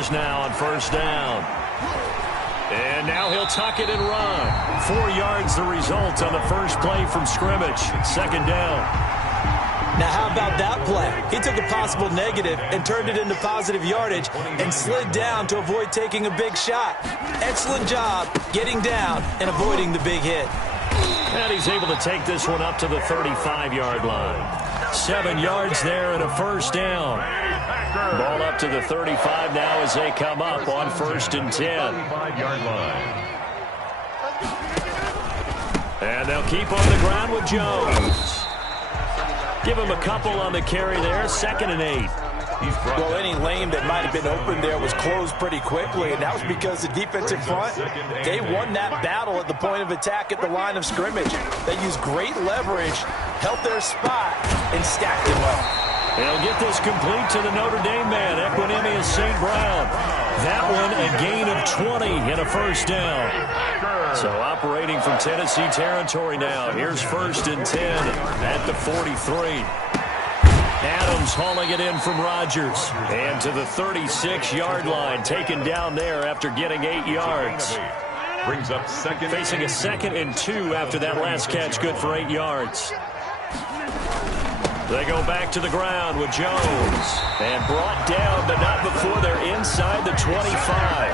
Packers now on first down. And now he'll tuck it and run. 4 yards the result on the first play from scrimmage. Second down. Now how about that play? He took a possible negative and turned it into positive yardage and slid down to avoid taking a big shot. Excellent job getting down and avoiding the big hit. And he's able to take this one up to the 35-yard line. 7 yards there and a first down. Ball up to the 35 now as they come up on first and 10. And they'll keep on the ground with Jones. Give him a couple on the carry there. 2nd and 8. Well, any lane that might have been open there was closed pretty quickly, and that was because the defensive front, they won that battle at the point of attack at the line of scrimmage. They used great leverage, held their spot, and stacked it well. They'll get this complete to the Notre Dame man, Equinemius St. Brown. That one a gain of 20 and a first down. So operating from Tennessee territory now. Here's first and 10 at the 43. Adams hauling it in from Rodgers. And to the 36-yard line, taken down there after getting 8 yards. Brings up second. Facing a 2nd and 2 after that last catch, good for 8 yards. They go back to the ground with Jones. And brought down, but not before they're inside the 25.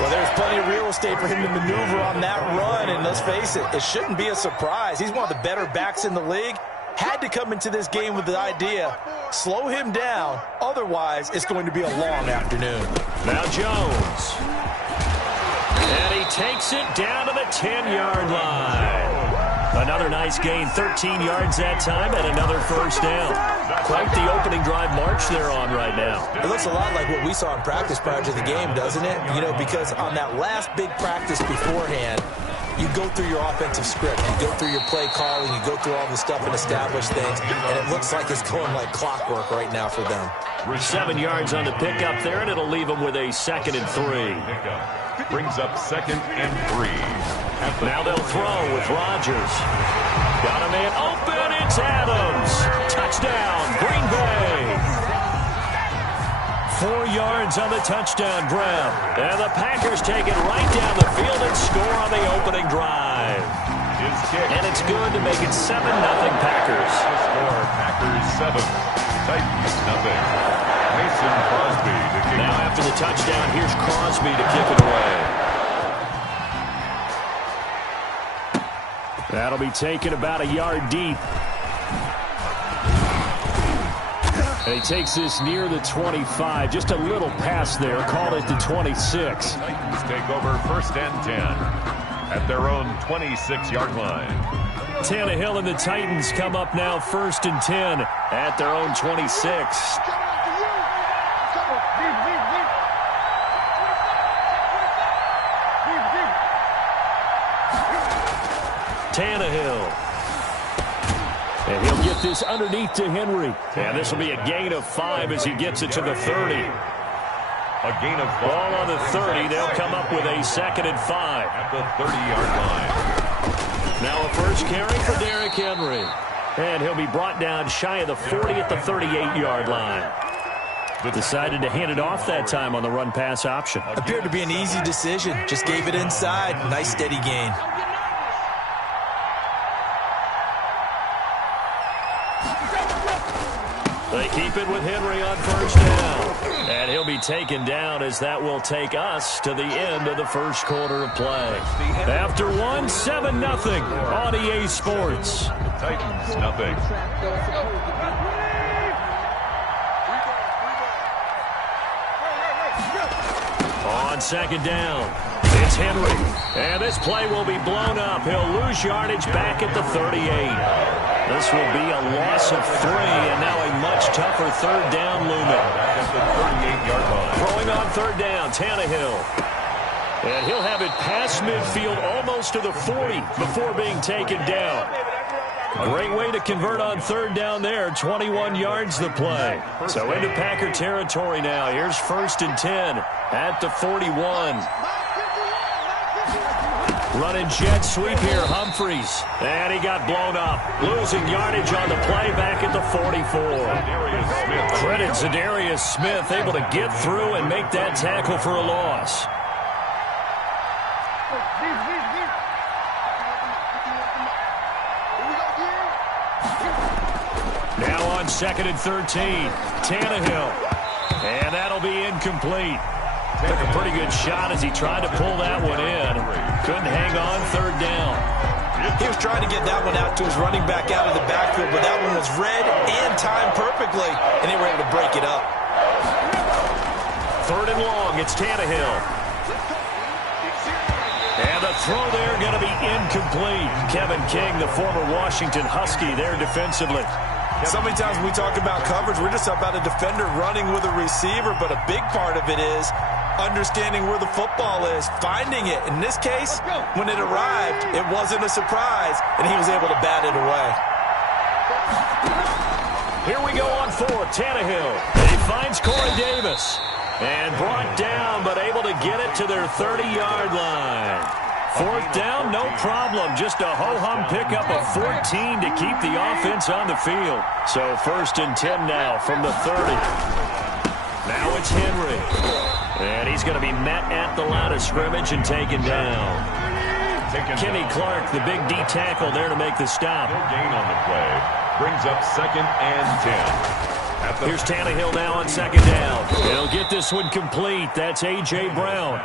Well, there's plenty of real estate for him to maneuver on that run, and let's face it, it shouldn't be a surprise. He's one of the better backs in the league. Had to come into this game with the idea, slow him down, otherwise it's going to be a long afternoon. Now Jones. And he takes it down to the 10-yard line. Another nice gain, 13 yards that time, and another first down. Quite the opening drive march they're on right now. It looks a lot like what we saw in practice prior to the game, doesn't it? You know, because on that last big practice beforehand, you go through your offensive script, you go through your play calling, you go through all the stuff and establish things, and it looks like it's going like clockwork right now for them. 7 yards on the pickup there, and it'll leave them with a 2nd and 3. Brings up 2nd and 3. Now they'll throw with Rodgers. Got a man open, it's Adams. Touchdown, Green Bay. 4 yards on the touchdown grab. And the Packers take it right down the field and score on the opening drive. And it's good to make it 7-0 Packers. Score Packers 7, Titans nothing. Mason Crosby to kick. Now after the touchdown, here's Crosby to kick it away. That'll be taken about a yard deep. And he takes this near the 25. Just a little pass there. Call it the 26. Titans take over first and 10 at their own 26-yard line. Tannehill and the Titans come up now first and 10 at their own 26. Tannehill. And he'll get this underneath to Henry. And this will be a gain of 5 as he gets it to the 30. A gain of 5. Ball on the 30. They'll come up with a 2nd and 5. At the 30-yard line. Now a first carry for Derrick Henry. And he'll be brought down shy of the 40 at the 38-yard line. Decided to hand it off that time on the run-pass option. Appeared to be an easy decision. Just gave it inside. Nice steady gain. They keep it with Henry on first down. And he'll be taken down as that will take us to the end of the first quarter of play. After one, 7-0 on EA Sports. Titans nothing. On second down, it's Henry. And this play will be blown up. He'll lose yardage back at the 38. This will be a loss of 3, and now a much tougher third down looming. At the 38-yard line. Throwing on third down, Tannehill. And he'll have it past midfield almost to the 40 before being taken down. A great way to convert on third down there. 21 yards the play. So into Packer territory now. Here's first and 10 at the 41. Running jet sweep here, Humphries. And he got blown up. Losing yardage on the play back at the 44. Credit Zadarius Smith, able to get through and make that tackle for a loss. Now on 2nd and 13. Tannehill. And that'll be incomplete. Took a pretty good shot as he tried to pull that one in. Couldn't hang on 3rd down. He was trying to get that one out to his running back out of the backfield, but that one was read and timed perfectly, and they were able to break it up. 3rd and long, it's Tannehill. And the throw there going to be incomplete. Kevin King, the former Washington Husky, there defensively. So many times when we talk about coverage, we're just about a defender running with a receiver, but a big part of it is understanding where the football is, finding it. In this case, when it arrived, it wasn't a surprise, and he was able to bat it away. Here we go on 4th, Tannehill. He finds Corey Davis. And brought down, but able to get it to their 30-yard line. 4th down, no problem. Just a ho-hum pickup of 14 to keep the offense on the field. So 1st and 10 now from the 30. Now it's Henry. And he's going to be met at the line of scrimmage and taken down. Kenny Clark, the big D tackle there to make the stop. No gain on the play. Brings up 2nd and 10. Here's Tannehill now on 2nd down. He'll get this one complete. That's A.J. Brown.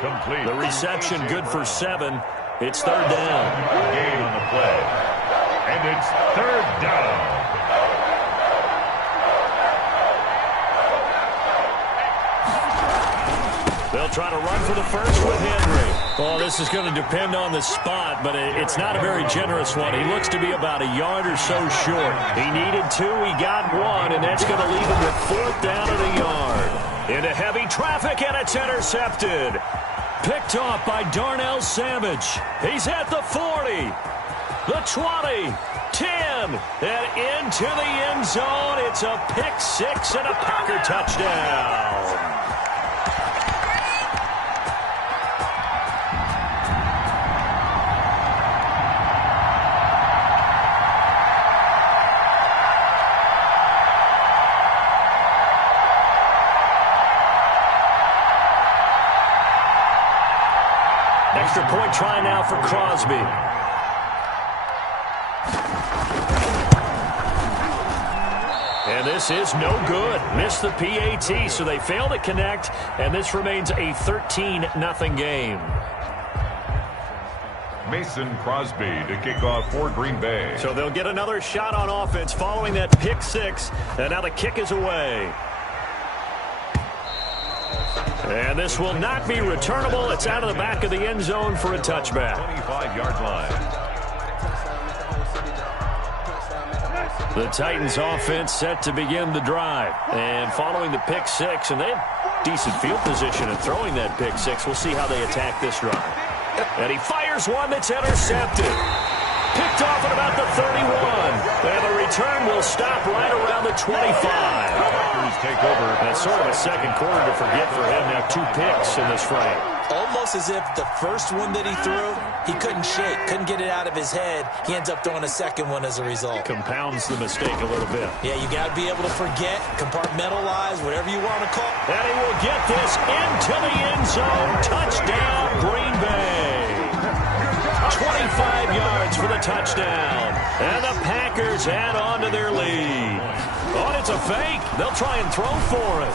Complete. The reception good for 7. It's 3rd down. Gain on the play. And it's 3rd down. They'll try to run for the first with Henry. Well, this is going to depend on the spot, but it's not a very generous one. He looks to be about a yard or so short. He needed 2, he got 1, and that's going to leave him with 4th down at a yard. Into heavy traffic, and it's intercepted. Picked off by Darnell Savage. He's at the 40, the 20, 10, and into the end zone. It's a pick 6 and a Packer touchdown. Extra point try now for Crosby. And this is no good. Missed the PAT, so they fail to connect, and this remains a 13-0 game. Mason Crosby to kick off for Green Bay. So they'll get another shot on offense following that pick 6, and now the kick is away. And this will not be returnable. It's out of the back of the end zone for a touchback. 25-yard line. The Titans offense set to begin the drive. And following the pick 6, and they have decent field position in throwing that pick 6. We'll see how they attack this drive. And he fires one that's intercepted. Picked off at about the 31. And the return will stop right around the 25. Take over. That's sort of a second quarter to forget for him. Now 2 picks in this frame. Almost as if the first one that he threw, he couldn't shake, couldn't get it out of his head. He ends up throwing a second one as a result. Compounds the mistake a little bit. Yeah, you got to be able to forget, compartmentalize, whatever you want to call it. And he will get this into the end zone. Touchdown, Green Bay. 25 yards for the touchdown. And the Packers add on to their lead. Oh, it's a fake. They'll try and throw for it.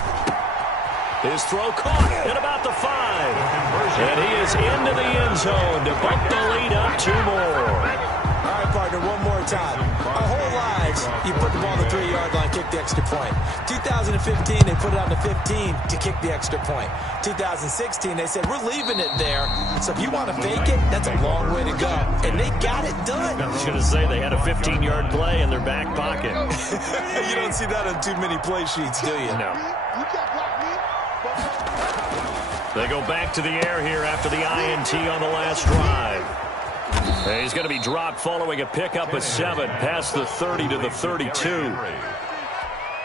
His throw caught at about the 5. And he is into the end zone to bump the lead up 2 more. All right, partner, one more time. Our whole lives, you put the ball on the 3-yard line, kick the extra point. 2015, they put it on the 15 to kick the extra point. 2016, they said, we're leaving it there. So if you want to fake it, that's a long way to go. And they got it done. I was going to say they had a 15-yard play in their back pocket. You don't see that on too many play sheets, do you? No. They go back to the air here after the INT on the last drive. And he's going to be dropped following a pickup of 7 past the 30 to the 32.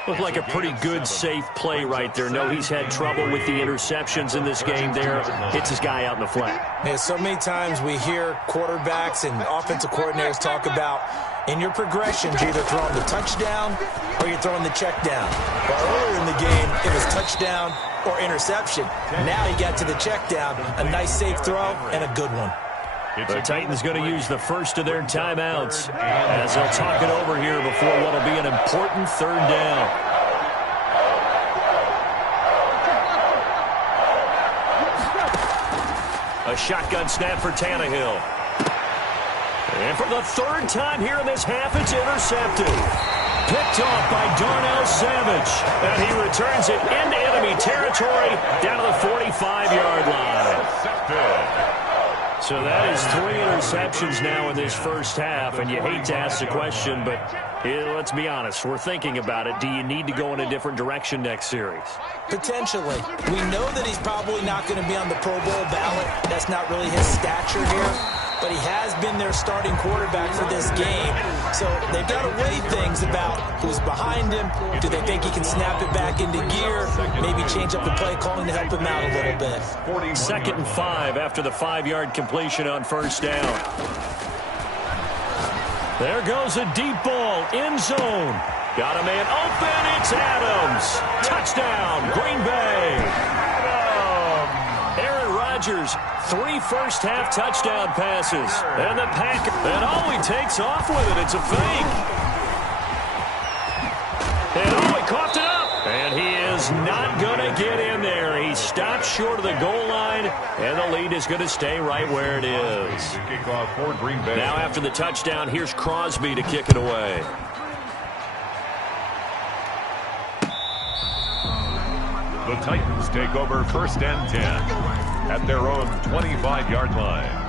Looked like a pretty good, safe play right there. No, he's had trouble with the interceptions in this game there. Hits his guy out in the flat. Yeah, so many times we hear quarterbacks and offensive coordinators talk about in your progressions, you're either throwing the touchdown or you're throwing the check down. Well, earlier in the game, it was touchdown or interception. Now he got to the check down, a nice safe throw and a good one. The Titans going to use the first of their timeouts as they'll talk it over here before what will be an important third down. A shotgun snap for Tannehill. And for the third time here in this half, it's intercepted. Picked off by Darnell Savage. And he returns it into enemy territory down to the 45-yard line. So that is 3 interceptions now in this first half, and you hate to ask the question, but let's be honest, we're thinking about it. Do you need to go in a different direction next series? Potentially. We know that he's probably not going to be on the Pro Bowl ballot. That's not really his stature here, but he has been their starting quarterback for this game. So they've got to weigh things about who's behind him. Do they think he can snap it back into gear? Maybe change up the play calling to help him out a little bit. 2nd and 5 after the 5-yard completion on first down. There goes a deep ball, end zone. Got a man open, it's Adams. Touchdown, Green Bay. Aaron Rodgers, 3 first-half touchdown passes. And the Packers, and he takes off with it. It's a fake. And he coughed it up. And he is not going to get in there. He stopped short of the goal line, and the lead is going to stay right where it is. Kickoff for Green Bay. Now after the touchdown, here's Crosby to kick it away. The Titans take over 1st and 10 at their own 25-yard line.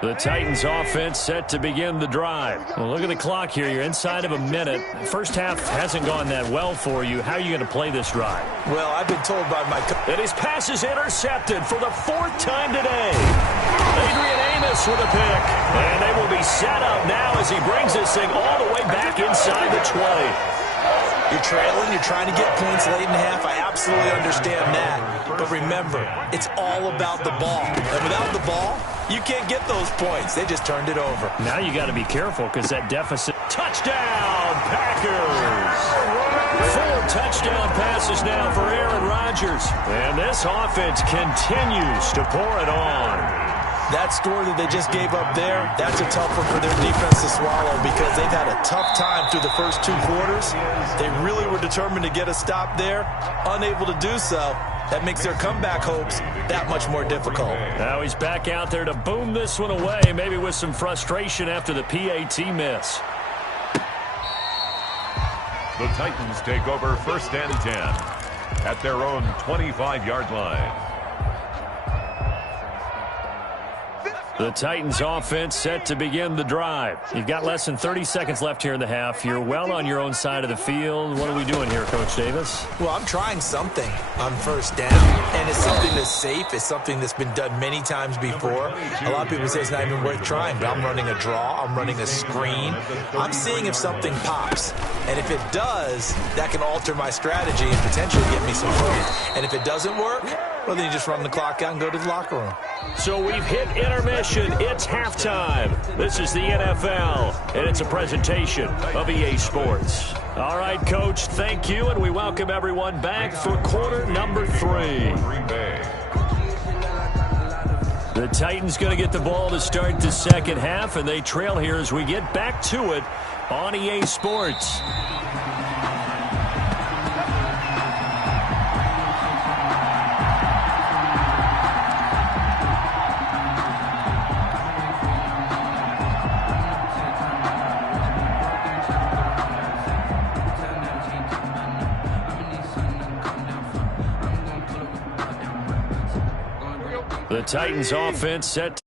The Titans offense set to begin the drive. Well, look at the clock here. You're inside of a minute. First half hasn't gone that well for you. How are you going to play this drive? Well, I've been told by my coach that his pass is intercepted for the 4th time today. Adrian Amos with a pick. And they will be set up now as he brings this thing all the way back inside the 20. You're trailing, you're trying to get points late in the half. I absolutely understand that. But remember, it's all about the ball. And without the ball, you can't get those points. They just turned it over. Now you got to be careful because that deficit. Touchdown, Packers! 4 touchdown passes now for Aaron Rodgers. And this offense continues to pour it on. That score that they just gave up there, that's a tough one for their defense to swallow because they've had a tough time through the first 2 quarters. They really were determined to get a stop there, unable to do so. That makes their comeback hopes that much more difficult. Now he's back out there to boom this one away, maybe with some frustration after the PAT miss. The Titans take over 1st and 10 at their own 25-yard line. The Titans offense set to begin the drive. You've got less than 30 seconds left here in the half. You're well on your own side of the field. What are we doing here, Coach Davis? Well, I'm trying something on first down, and it's something that's safe. It's something that's been done many times before. A lot of people say it's not even worth trying, but I'm running a draw. I'm running a screen. I'm seeing if something pops, and if it does, that can alter my strategy and potentially get me some points. And if it doesn't work, well, then you just run the clock out and go to the locker room. So we've hit intermission. It's halftime. This is the NFL, and it's a presentation of EA Sports. All right, Coach, thank you, and we welcome everyone back for quarter number 3. The Titans going to get the ball to start the second half, and they trail here as we get back to it on EA Sports. The Titans offense set